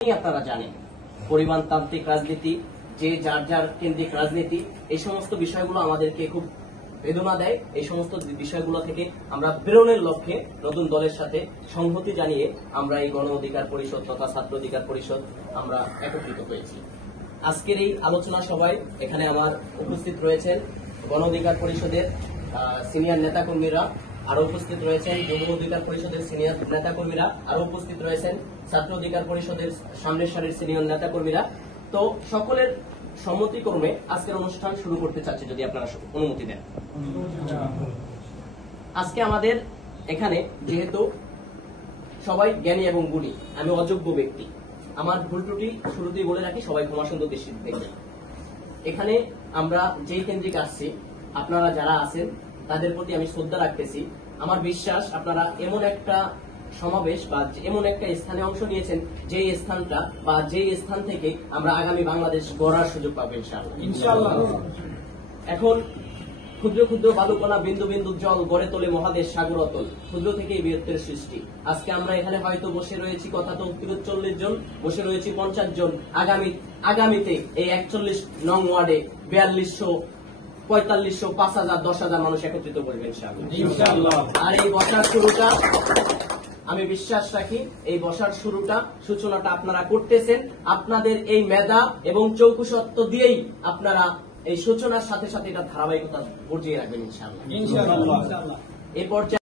আপনারা জানেন পরিমাণতান্ত্রিক রাজনীতি, যে যার যার কেন্দ্রিক রাজনীতি, এই সমস্ত বিষয়গুলো আমাদেরকে খুব বেদনা দেয়। এই সমস্ত বিষয়গুলো থেকে আমরা বেরোনোর লক্ষ্যে নতুন দলের সাথে সংহতি জানিয়ে আমরা এই গণ অধিকার পরিষদ তথা ছাত্র অধিকার পরিষদ আমরা একত্রিত হয়েছি। আজকের এই আলোচনা সভায় এখানে আমার উপস্থিত রয়েছেন গণ অধিকার পরিষদের সিনিয়র নেতাকর্মীরা, আরো উপস্থিত রয়েছেন যুব অধিকার পরিষদের সিনিয়র নেতাকর্মীরা, আরো উপস্থিত রয়েছেন ছাত্র অধিকার পরিষদের সামনের সারির সিনিয়র নেতাকর্মীরা। তো সকলের সম্মতিক্রমে আজকের অনুষ্ঠান শুরু করতে চাচ্ছি, যদি আপনারা অনুমতি দেন। আজকে আমাদের এখানে যেহেতু সবাই জ্ঞানী এবং গুণী, আমি অযোগ্য ব্যক্তি, আমার ভুল ত্রুটি শুরুতেই বলে রাখি, সবাই ক্ষমা সুন্দর দৃষ্টিতে দেখবেন। এখানে আমরা যেই কেন্দ্রিক আসছি, আপনারা যারা আছেন তাদের প্রতি আমি শ্রদ্ধা রাখতেছি। আমার বিশ্বাস আপনারা এমন একটা সমাবেশ বা এমন একটা স্থানে অংশ নিয়েছেন, যে স্থানটা বা যে স্থান থেকে আমরা আগামী বাংলাদেশ গড়ার সুযোগ পাবো ইনশাআল্লাহ। এখন ক্ষুদ্র ক্ষুদ্র বালুকণা বিন্দু বিন্দু জল গড়ে তোলে মহাদেশ সাগর অতল, ক্ষুদ্র থেকেই বৃহত্তর সৃষ্টি। আজকে আমরা এখানে হয়তো বসে রয়েছি কথা তো 40 জন, বসে রয়েছি 50 জন। আগামীতে এই 41 নং ওয়ার্ডে 4200, 4500, 5000, 10,000 মানুষ একত্রিত করবেন ইনশাআল্লাহ। আর এই বসার শুরুটা আমি বিশ্বাস রাখি, এই বসার শুরুটা সূচনাটা আপনারা করতেছেন। আপনাদের এই মেধা এবং চৌকুষত্ব দিয়েই আপনারা এই সূচনার সাথে সাথে এটা ধারাবাহিকতা বজিয়ে রাখবেন ইনশাআল্লাহ। এই পর্যায়ে